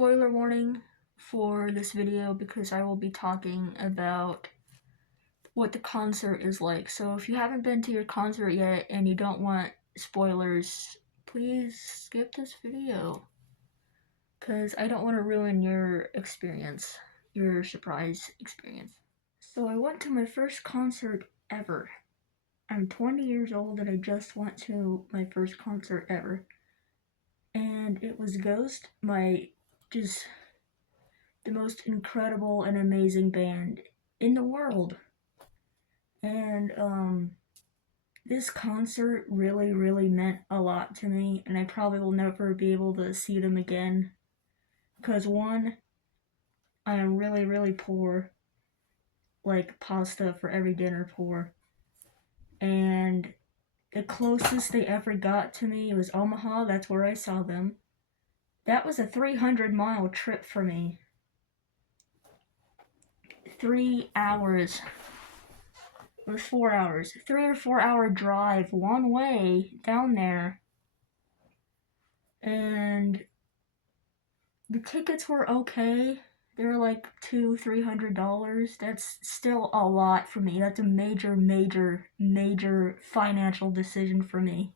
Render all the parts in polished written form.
spoiler warning for this video because I will be talking about what the concert is like. So if you haven't been to your concert yet and you don't want spoilers, please skip this video because I don't want to ruin your experience, your surprise experience. So I went to my first concert ever. I'm 20 years old and I just went to my first concert ever. And it was Ghost, just the most incredible and amazing band in the world. And this concert really meant a lot to me, and I probably will never be able to see them again. Because one, I am really poor, like pasta for every dinner poor. And the closest they ever got to me was Omaha, that's where I saw them. That was a 300-mile trip for me. 3 hours. It was 4 hours. 3 or 4 hour drive one way down there. And the tickets were okay. They were like $200-300. That's still a lot for me. That's a major financial decision for me.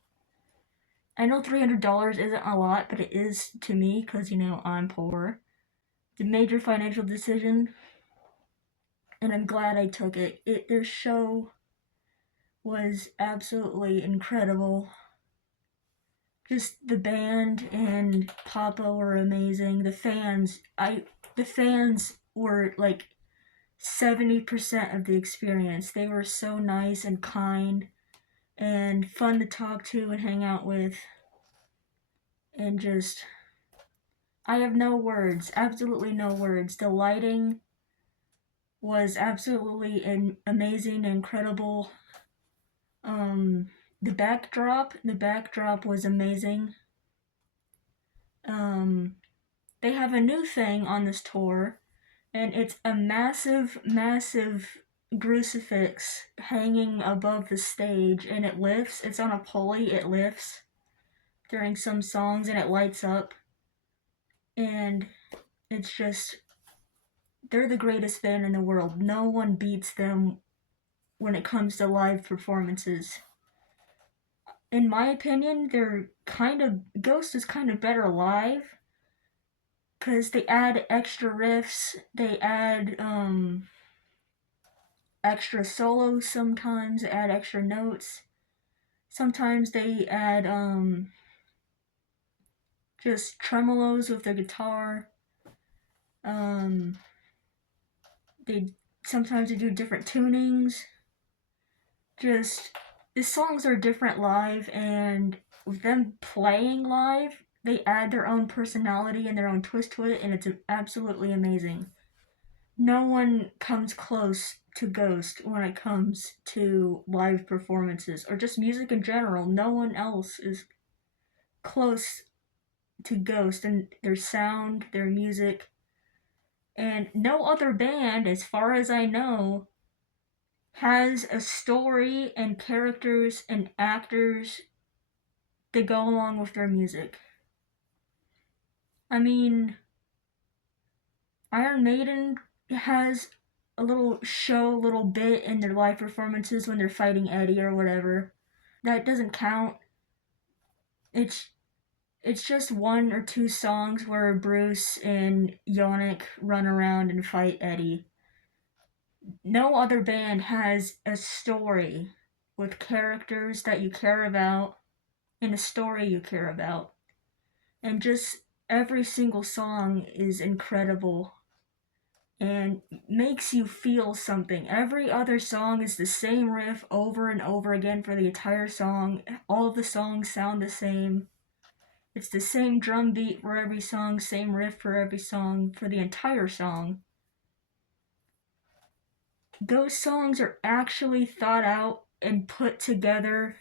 I know $300 isn't a lot, but it is to me because, I'm poor. It's a major financial decision, and I'm glad I took it. Their show was absolutely incredible. Just the band and Papa were amazing. The fans were like 70% of the experience. They were so nice and kind and fun to talk to and hang out with. And just, I have no words, absolutely no words. The lighting was absolutely amazing, incredible. The backdrop was amazing. They have a new thing on this tour, and it's a massive crucifix hanging above the stage, and it lifts. It's on a pulley, it lifts during some songs, and it lights up. And it's just, they're the greatest band in the world. No one beats them when it comes to live performances. In my opinion, Ghost is kind of better live, because they add extra riffs, they add extra solos sometimes, they add extra notes. Sometimes they add just tremolos with their guitar. Sometimes they do different tunings. Just, the songs are different live, and with them playing live, they add their own personality and their own twist to it, and it's absolutely amazing. No one comes close to Ghost when it comes to live performances, or just music in general. No one else is close to Ghost and their sound, their music. And no other band, as far as I know, has a story and characters and actors that go along with their music. I mean, Iron Maiden has a little bit in their live performances when they're fighting Eddie or whatever. That doesn't count. It's just 1 or 2 songs where Bruce and Yannick run around and fight Eddie. No other band has a story with characters that you care about and a story you care about. And just every single song is incredible and makes you feel something. Every other song is the same riff over and over again for the entire song. All of the songs sound the same. It's the same drum beat for every song, same riff for every song, for the entire song. Those songs are actually thought out and put together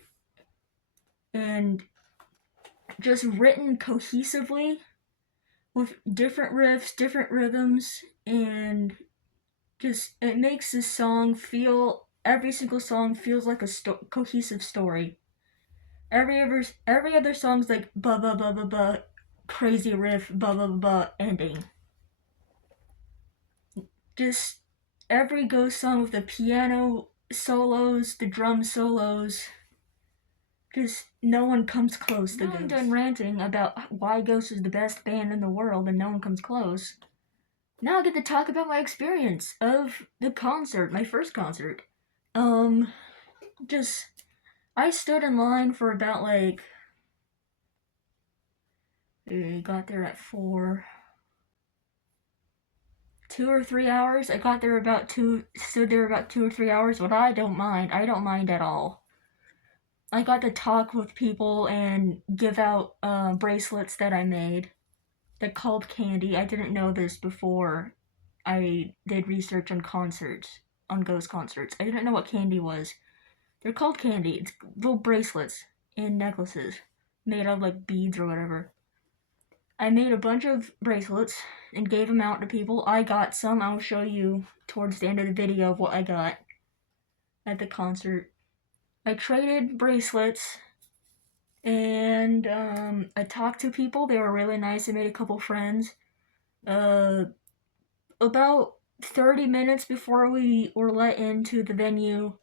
and just written cohesively with different riffs, different rhythms, and just, it makes this song feel, every single song feels like a cohesive story. Every other song's like ba ba ba ba ba, crazy riff, blah blah blah, ending. Just every Ghost song with the piano solos, the drum solos, just no one comes close to Ghost. I'm done ranting about why Ghost is the best band in the world and no one comes close. Now I get to talk about my experience of the concert, my first concert. Just I stood in line for about like we got there at 4, 2 or 3 hours. I got there about stood there about 2 or 3 hours, but I don't mind. I don't mind at all. I got to talk with people and give out bracelets that I made. They're called candy. I didn't know this before I did research on concerts, on ghost concerts. I didn't know what candy was. They're called candy. It's little bracelets and necklaces made of like beads or whatever. I made a bunch of bracelets and gave them out to people. I got some. I'll show you towards the end of the video of what I got at the concert. I traded bracelets and I talked to people. They were really nice. I made a couple friends. About 30 minutes before we were let into the venue,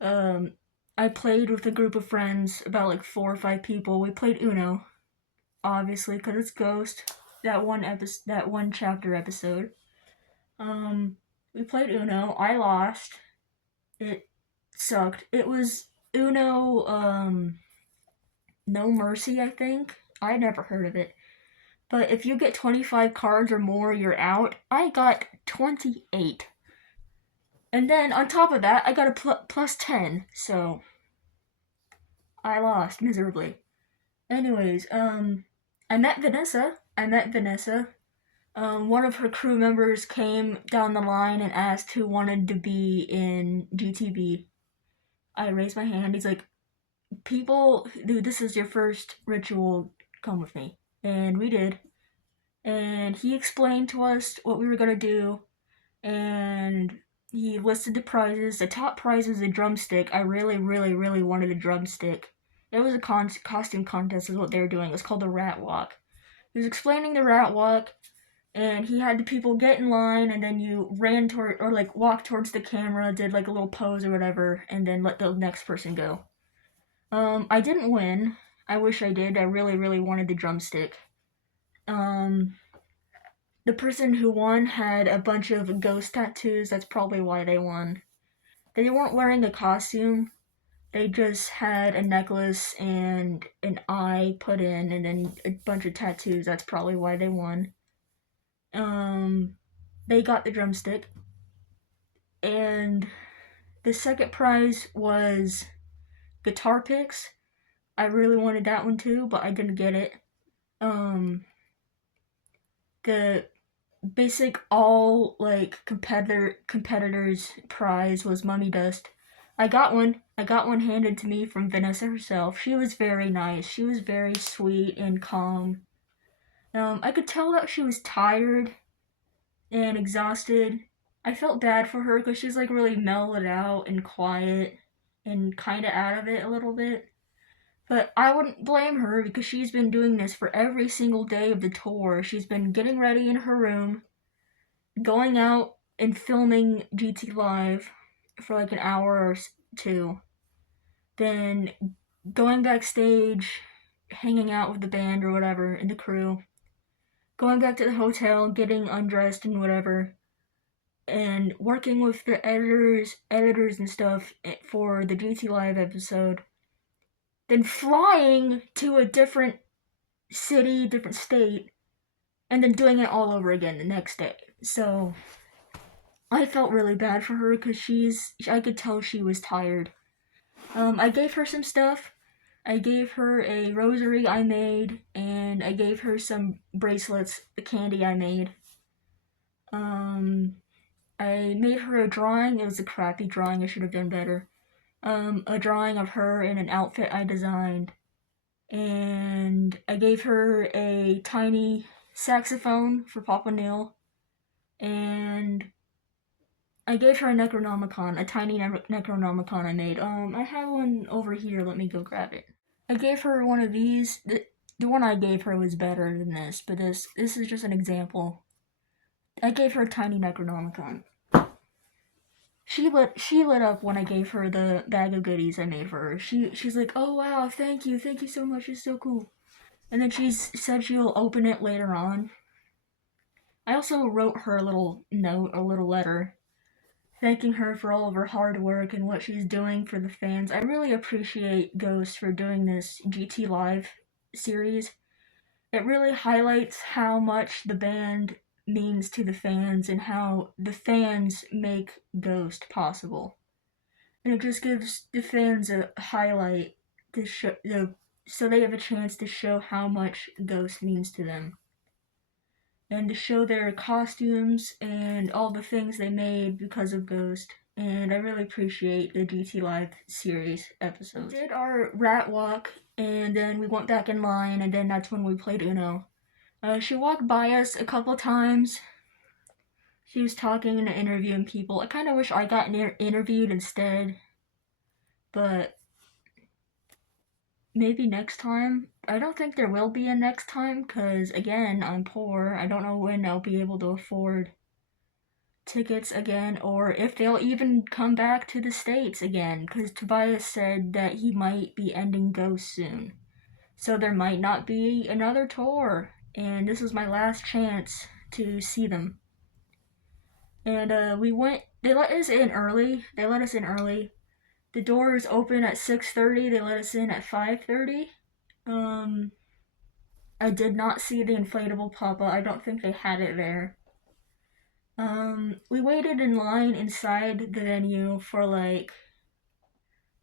I played with a group of friends, about like 4 or 5 people. We played Uno, obviously, because it's Ghost. That one chapter episode. We played Uno. I lost. It sucked. It was Uno, No Mercy, I think. I never heard of it. But if you get 25 cards or more, you're out. I got 28. And then on top of that, I got a plus 10. So I lost miserably. Anyways, I met Vanessa. One of her crew members came down the line and asked who wanted to be in GTB. I raised my hand. He's like, people, dude, this is your first ritual. Come with me. And we did. And he explained to us what we were gonna do. And he listed the prizes. The top prize was a drumstick. I really, really, really wanted a drumstick. It was a costume contest is what they were doing. It was called the Rat Walk. He was explaining the Rat Walk, and he had the people get in line, and then you ran toward, or like walked towards the camera, did like a little pose or whatever, and then let the next person go. I didn't win. I wish I did. I really, really wanted the drumstick. The person who won had a bunch of ghost tattoos. That's probably why they won. They weren't wearing a costume. They just had a necklace and an eye put in, and then a bunch of tattoos. That's probably why they won. They got the drumstick. And the second prize was guitar picks. I really wanted that one too, but I didn't get it. The basic all like competitors prize was mummy dust. I got one handed to me from Vanessa herself. She was very nice. She was very sweet and calm. I could tell that she was tired and exhausted. I felt bad for her because she's like really mellowed out and quiet and kind of out of it a little bit. But I wouldn't blame her because she's been doing this for every single day of the tour. She's been getting ready in her room, going out and filming GT Live for like an hour or two, then going backstage, hanging out with the band or whatever and the crew, going back to the hotel, getting undressed and whatever, and working with the editors and stuff for the GT Live episode, then flying to a different city, different state, and then doing it all over again the next day. So I felt really bad for her because I could tell she was tired. I gave her some stuff. I gave her a rosary I made, and I gave her some bracelets, the candy I made. I made her a drawing. It was a crappy drawing. I should have done better. A drawing of her in an outfit I designed. And I gave her a tiny saxophone for Papa Neil. And I gave her a Necronomicon, a tiny Necronomicon I made. I have one over here. Let me go grab it. I gave her one of these. The The one I gave her was better than this, but this is just an example. I gave her a tiny Necronomicon. She lit up when I gave her the bag of goodies I made for her. She's like, oh wow, thank you so much, it's so cool. And then she said she'll open it later on. I also wrote her a little note, a little letter, thanking her for all of her hard work and what she's doing for the fans. I really appreciate Ghost for doing this GT Live series. It really highlights how much the band means to the fans and how the fans make Ghost possible. And it just gives the fans a highlight to show, so they have a chance to show how much Ghost means to them. And to show their costumes and all the things they made because of Ghost. And I really appreciate the GT Live series episodes. We did our rat walk, and then we went back in line, and then that's when we played Uno. She walked by us a couple times. She was talking and interviewing people. I kind of wish I got interviewed instead, but maybe next time. I don't think there will be a next time because, again, I'm poor. I don't know when I'll be able to afford tickets again or if they'll even come back to the States again because Tobias said that he might be ending Ghost soon. So there might not be another tour, and this was my last chance to see them. And we went. They let us in early. The doors open at 6:30. They let us in at 5:30. I did not see the inflatable Papa. I don't think they had it there. We waited in line inside the venue for like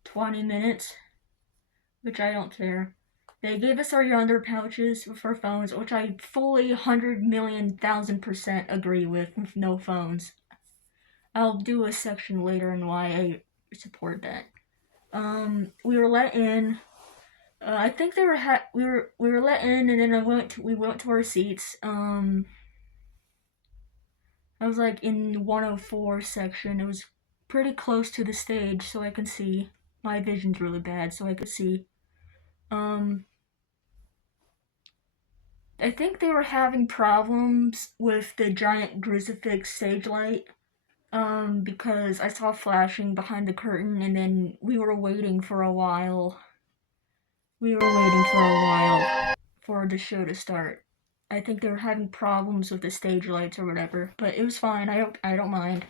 20 minutes, which I don't care. They gave us our yonder pouches for phones, which I fully 100,000,000% agree with no phones. I'll do a section later on why I support that. We were let in. I think we were let in, and then we went to our seats. I was like in 104 section. It was pretty close to the stage, so I can see. My vision's really bad, so I could see. I think they were having problems with the giant crucifix stage light. Because I saw flashing behind the curtain, and then we were waiting for a while. For the show to start. I think they were having problems with the stage lights or whatever, but it was fine. I don't mind.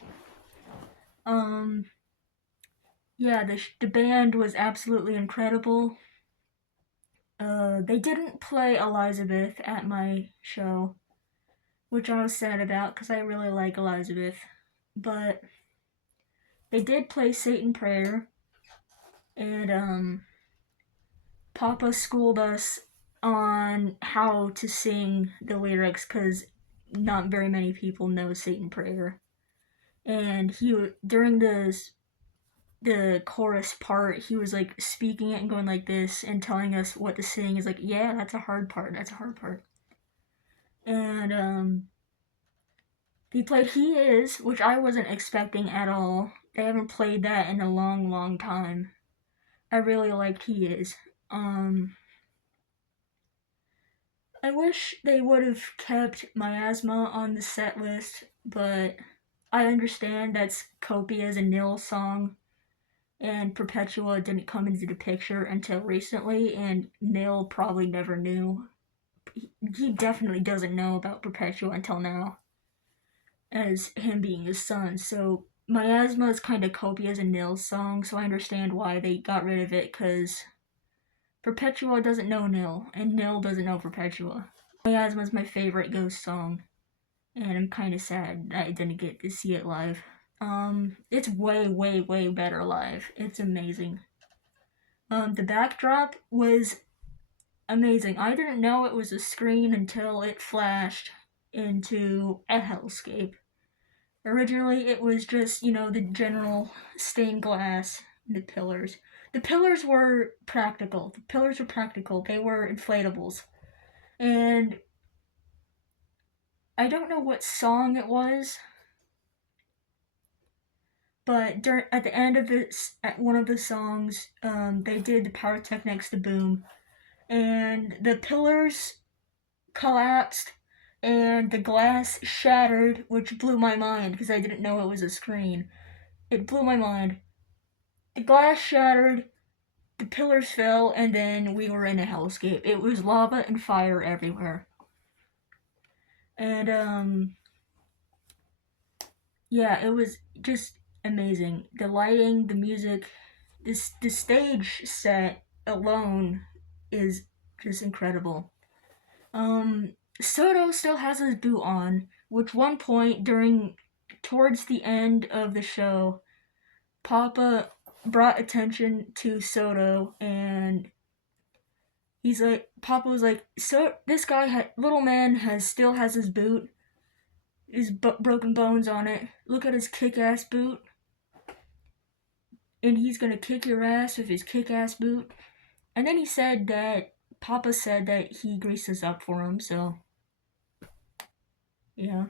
Yeah, the band was absolutely incredible. They didn't play Elizabeth at my show, which I was sad about because I really like Elizabeth. But they did play Satan Prayer, and Papa schooled us on how to sing the lyrics because not very many people know Satan Prayer. And during the chorus part, he was like speaking it and going like this and telling us what to sing. He's like, yeah, that's a hard part. And he played He Is, which I wasn't expecting at all. They haven't played that in a long, long time. I really liked He Is. I wish they would have kept Miasma on the set list, but I understand that's Copia's a Nil song, and Perpetua didn't come into the picture until recently, and Nil probably never knew. He definitely doesn't know about Perpetua until now, as him being his son. So Miasma is kind of Copia's a Nil's song, so I understand why they got rid of it, because Perpetua doesn't know Nil, and Nil doesn't know Perpetua. Miasma is my favorite Ghost song, and I'm kind of sad that I didn't get to see it live. It's way, way, way better live. It's amazing. The backdrop was amazing. I didn't know it was a screen until it flashed into a hellscape. Originally, it was just, the general stained glass and the pillars. The pillars were practical. They were inflatables. And I don't know what song it was, but at the end of at one of the songs, they did the pyrotechnics to Boom, and the pillars collapsed and the glass shattered, which blew my mind because I didn't know it was a screen. It blew my mind. The glass shattered, the pillars fell, and then we were in a hellscape. It was lava and fire everywhere. And yeah, it was just amazing. The lighting, the music, the stage set alone is just incredible. Soto still has his boot on, which one point towards the end of the show, Papa brought attention to Soto, and Papa was like, so this guy, little man, still has his boot, his broken bones on it. Look at his kick-ass boot, and he's gonna kick your ass with his kick-ass boot. And then Papa said that he greases up for him, so yeah.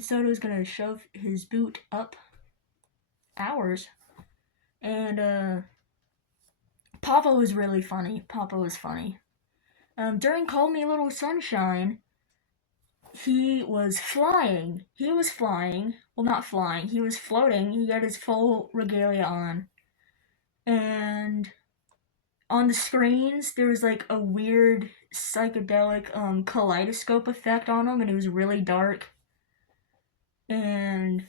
Soto's gonna shove his boot up ours. And Papa was really funny. Papa was funny. During Call Me Little Sunshine, he was flying. He was flying. Well, not flying. He was floating. He had his full regalia on. And on the screens, there was like a weird psychedelic kaleidoscope effect on him, and it was really dark. And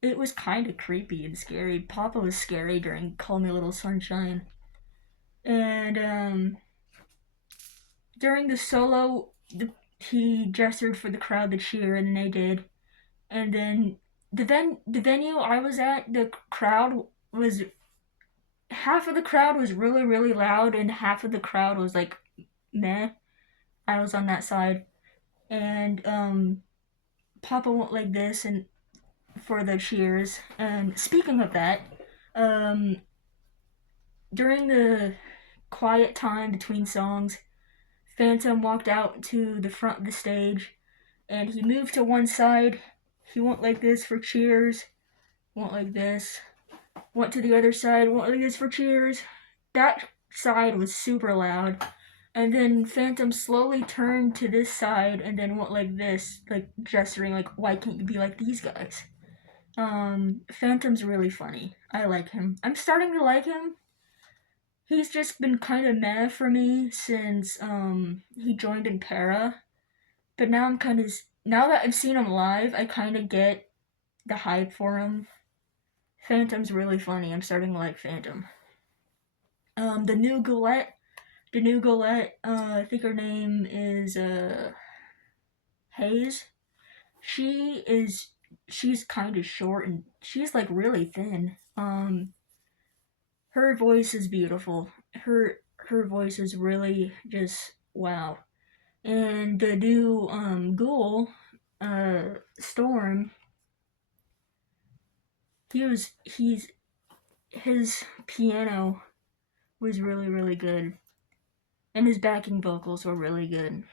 it was kind of creepy and scary. Papa was scary during Call Me Little Sunshine. And during the solo, he gestured for the crowd to cheer, and they did. And then the venue I was at, the crowd was half of the crowd was really really loud, and half of the crowd was like meh. I was on that side, and Papa went like this and for the cheers. And speaking of that, um, during the quiet time between songs, Phantom walked out to the front of the stage, and he moved to one side. He went like this for cheers, went like this, went to the other side, went like this for cheers. That side was super loud. And then Phantom slowly turned to this side and then went like this, like gesturing, like, why can't you be like these guys? Phantom's really funny. I like him. I'm starting to like him. He's just been kind of meh for me since he joined in Para. But now now that I've seen him live, I kind of get the hype for him. Phantom's really funny. I'm starting to like Phantom. The new Galette, I think her name is Hayes. She's kind of short and she's like really thin. Her voice is beautiful. Her voice is really just wow. And the new ghoul, Storm, his piano was really really good, and his backing vocals were really good.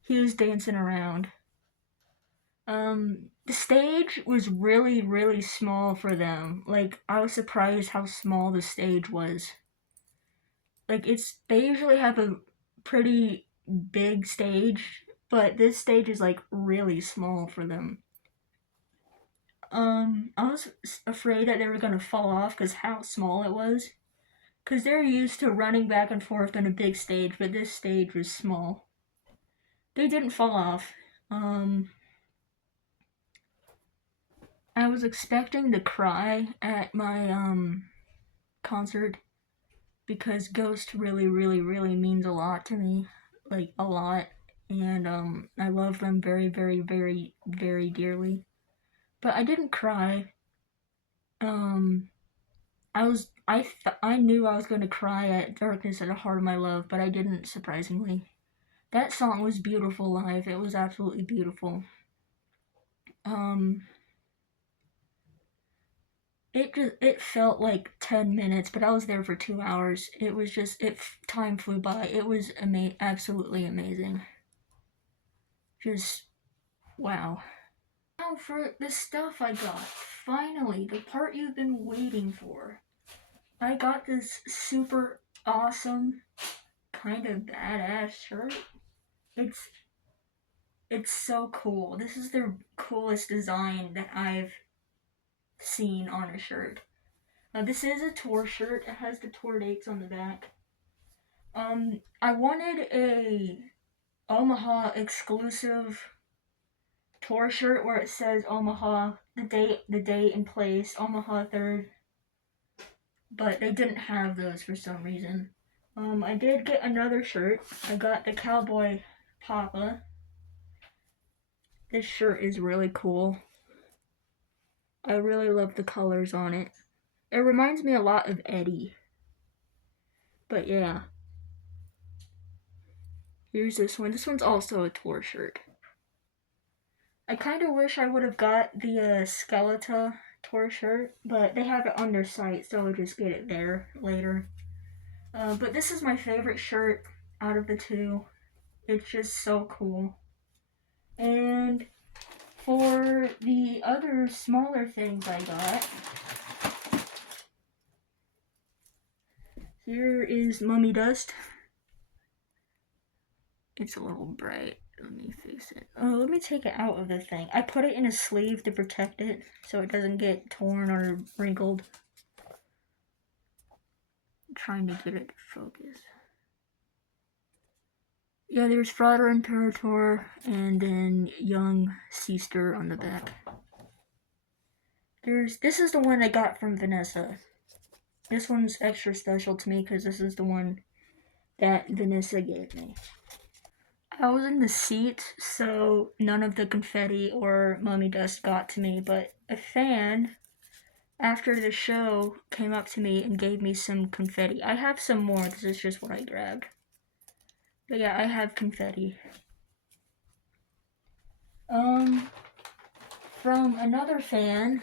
He was dancing around. The stage was really really small for them. Like I was surprised how small the stage was. Like they usually have a pretty big stage, but this stage is like really small for them. I was afraid that they were gonna fall off because how small it was. Because they're used to running back and forth on a big stage, but this stage was small. They didn't fall off. I was expecting to cry at my concert because Ghost really, really, really means a lot to me. Like, a lot. And I love them very, very, very, very dearly. But I didn't cry. Um, I knew I was going to cry at Darkness at the Heart of My Love, but I didn't, surprisingly. That song was beautiful live. It was absolutely beautiful. Um, it felt like 10 minutes, but I was there for 2 hours. It was just time flew by. It was absolutely amazing. Just wow. Now for the stuff I got. Finally, the part you've been waiting for. I got this super awesome kind of badass shirt. It's it's so cool. This is the coolest design that I've seen on a shirt. This is a tour shirt. It has the tour dates on the back. I wanted a Omaha exclusive tour shirt where it says Omaha, the date and place, Omaha 3rd, but they didn't have those for some reason. I did get another shirt. I got the Cowboy Papa. This shirt is really cool. I really love the colors on it. It reminds me a lot of Eddie. But yeah. Here's this one. This one's also a tour shirt. I kind of wish I would have got the Skeletor tour shirt, but they have it on their site, so I'll just get it there later. But this is my favorite shirt out of the two. It's just so cool. And for the other smaller things I got, here is Mummy Dust. It's a little bright. Let me fix it. Oh, let me take it out of the thing. I put it in a sleeve to protect it so it doesn't get torn or wrinkled. I'm trying to get it to focus. Yeah, there's Frater Imperator and then Young Sister on the back. This is the one I got from Vanessa. This one's extra special to me because this is the one that Vanessa gave me. I was in the seat, so none of the confetti or mummy dust got to me, but a fan after the show came up to me and gave me some confetti. I have some more, this is just what I grabbed. But yeah, I have confetti. From another fan,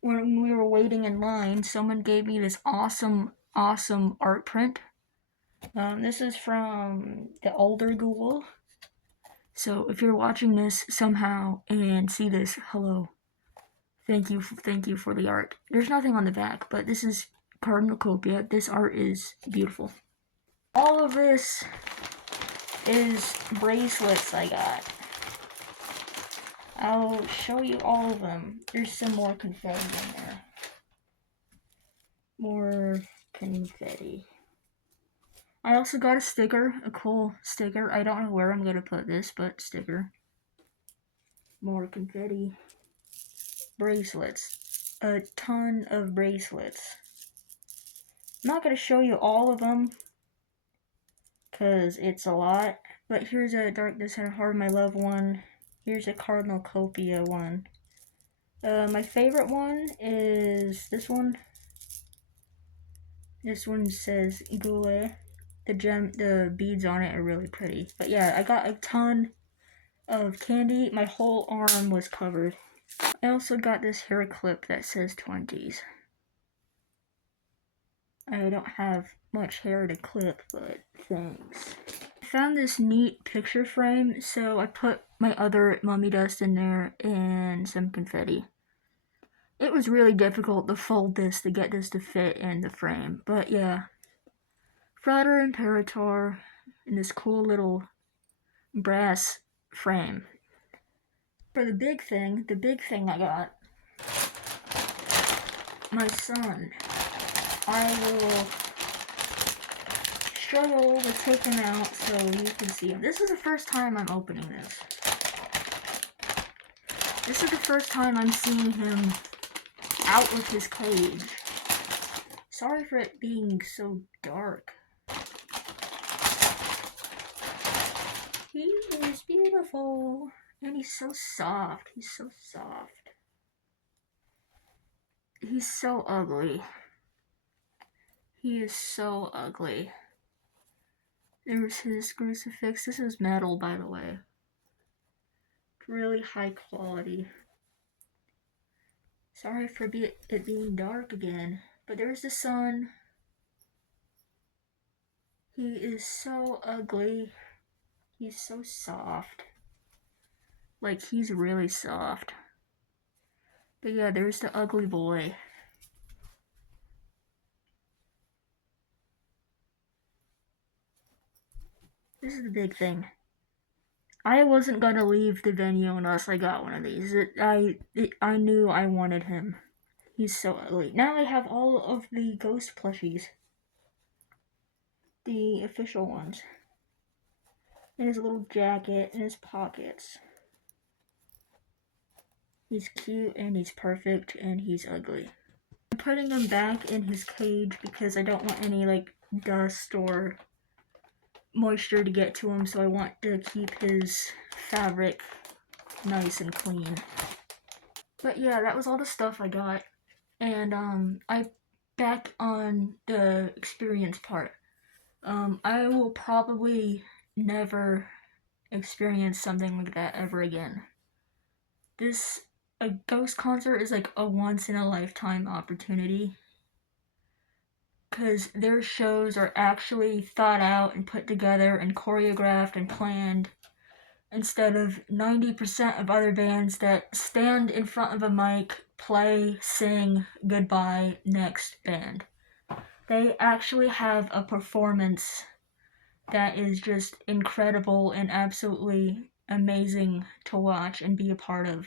when we were waiting in line, someone gave me this awesome art print. This is from the Older Ghoul. So if you're watching this somehow and see this, hello. Thank you for the art. There's nothing on the back, but this is Cardinalcopia. This art is beautiful. All of this is bracelets I got. I'll show you all of them. There's some more confetti in there. More confetti. I also got a sticker, a cool sticker. I don't know where I'm gonna put this, but sticker. More confetti. Bracelets. A ton of bracelets. I'm not gonna show you all of them, because it's a lot. But here's a Darkness and Heart of My Love one. Here's a Cardinalcopia one. My favorite one is this one. This one says Goulet. The beads on it are really pretty. But yeah, I got a ton of candy. My whole arm was covered. I also got this hair clip that says 20s. I don't have much hair to clip, but thanks. I found this neat picture frame, so I put my other mummy dust in there and some confetti. It was really difficult to fold this to get this to fit in the frame, but yeah. Frater Imperator in this cool little brass frame. For the big thing I got, my son. I will struggle to take him out so you can see him. This is the first time I'm opening this. This is the first time I'm seeing him out of his cage. Sorry for it being so dark. He is beautiful. And he's so soft. He's so soft. He's so ugly. He is so ugly. There's his crucifix. This is metal, by the way. Really high quality. Sorry for it being dark again. But there's the sun. He is so ugly. He's so soft. Like, he's really soft. But yeah, there's the ugly boy. This is the big thing. I wasn't gonna leave the venue unless I got one of these. I knew I wanted him. He's so ugly. Now I have all of the ghost plushies, the official ones, in his little jacket and his pockets. He's cute and he's perfect and he's ugly. I'm putting him back in his cage because I don't want any like dust or moisture to get to him, so I want to keep his fabric nice and clean. But yeah, that was all the stuff I got. And I back on the experience part. I will probably never experience something like that ever again. This a ghost concert is like a once in a lifetime opportunity because their shows are actually thought out and put together and choreographed and planned instead of 90% of other bands that stand in front of a mic, play, sing, goodbye, next band. They actually have a performance that is just incredible and absolutely amazing to watch and be a part of.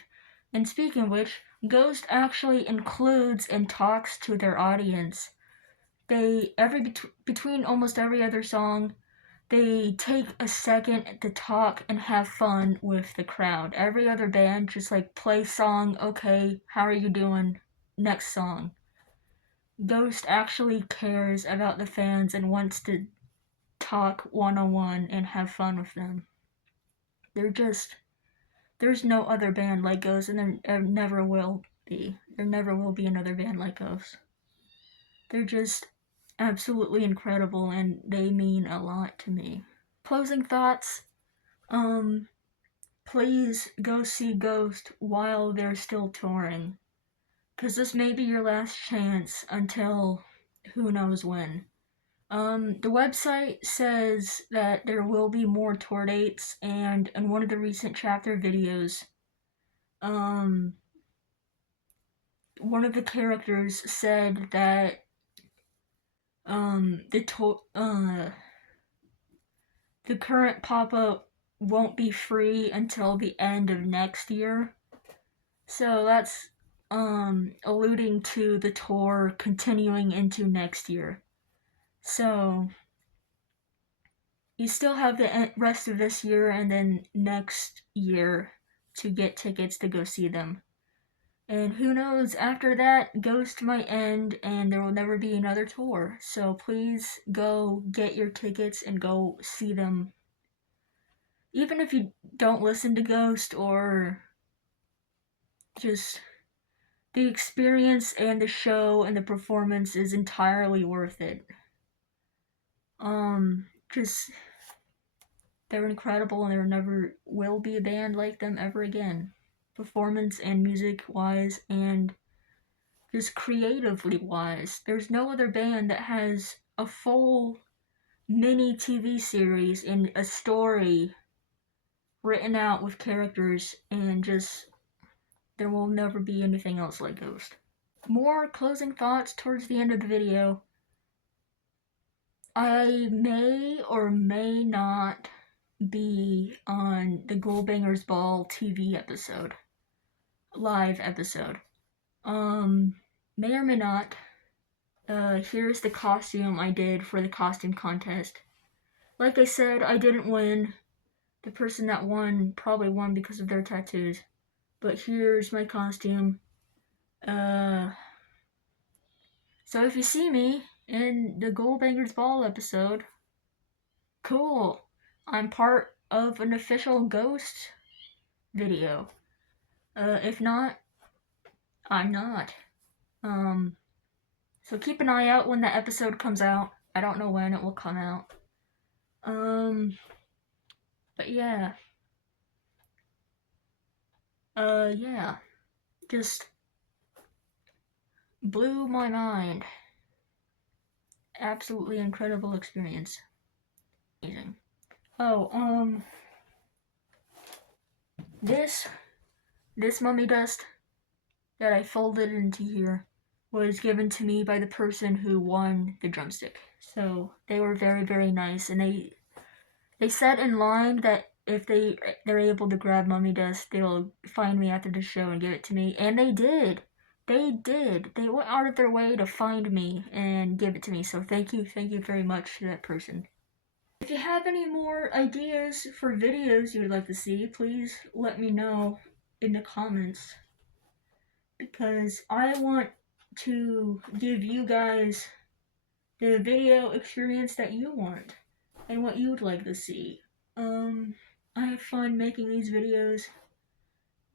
And speaking of which, Ghost actually includes and talks to their audience. They between almost every other song, they take a second to talk and have fun with the crowd. Every other band just like play song, okay, how are you doing? Next song. Ghost actually cares about the fans and wants to talk one on one and have fun with them. There's no other band like Ghost, and there never will be. There never will be another band like Ghost. They're just absolutely incredible and they mean a lot to me. Closing thoughts. Um, Please go see Ghost while they're still touring. Because this may be your last chance until who knows when. The website says that there will be more tour dates, and in one of the recent chapter videos, um, one of the characters said that the current pop-up won't be free until the end of next year. So that's alluding to the tour continuing into next year. So you still have the rest of this year and then next year to get tickets to go see them. And who knows, after that, Ghost might end and there will never be another tour. So please go get your tickets and go see them. Even if you don't listen to Ghost or just the experience and the show and the performance is entirely worth it. Just they're incredible and there never will be a band like them ever again. Performance and music wise and just creatively wise. There's no other band that has a full mini TV series and a story written out with characters and just there will never be anything else like Ghost. More closing thoughts towards the end of the video. I may or may not be on the Goldbangers Ball TV episode, live episode. May or may not. Here's the costume I did for the costume contest. Like I said, I didn't win. The person that won probably won because of their tattoos. But here's my costume. So if you see me in the Goldbangers Ball episode, cool. I'm part of an official Ghost video. If not, I'm not. So keep an eye out when the episode comes out. I don't know when it will come out. But yeah. Yeah. Just blew my mind. Absolutely incredible experience. Amazing. Oh, this mummy dust that I folded into here was given to me by the person who won the drumstick. So they were very, very nice, and they They said in line that if they're able to grab Mummy Dust, they'll find me after the show and give it to me, and they did. They did. They went out of their way to find me and give it to me. So thank you very much to that person. If you have any more ideas for videos you would like to see, please let me know in the comments, because I want to give you guys the video experience that you want and what you'd like to see. I have fun making these videos,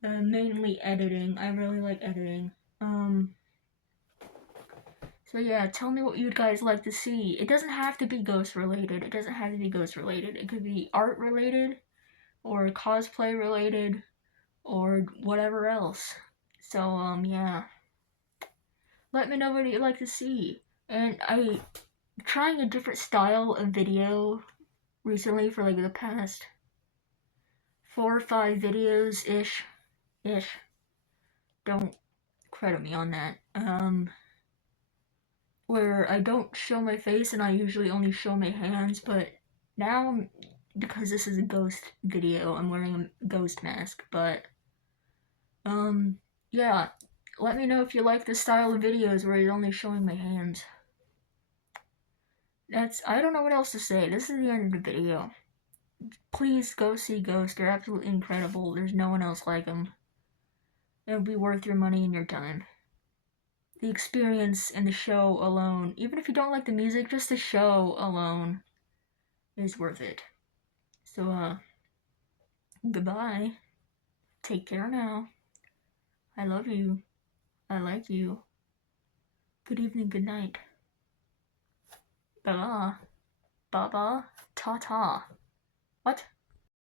mainly editing. I really like editing. So yeah, tell me what you'd guys like to see. It doesn't have to be ghost related. It doesn't have to be ghost related. It could be art related, or cosplay related, or whatever else. So yeah, let me know what you'd like to see. And I'm trying a different style of video recently for like the past 4 or 5 videos ish. Don't credit me on that. Where I don't show my face and I usually only show my hands, but now, because this is a ghost video, I'm wearing a ghost mask. But yeah, let me know if you like this style of videos where you're only showing my hands. I don't know what else to say. This is the end of the video. Please go see Ghost. They're absolutely incredible. There's no one else like them. It'll be worth your money and your time. The experience and the show alone, even if you don't like the music, just the show alone is worth it. So, goodbye. Take care now. I love you. I like you. Good evening, good night. Bye-bye. Baba. Ta-ta. What?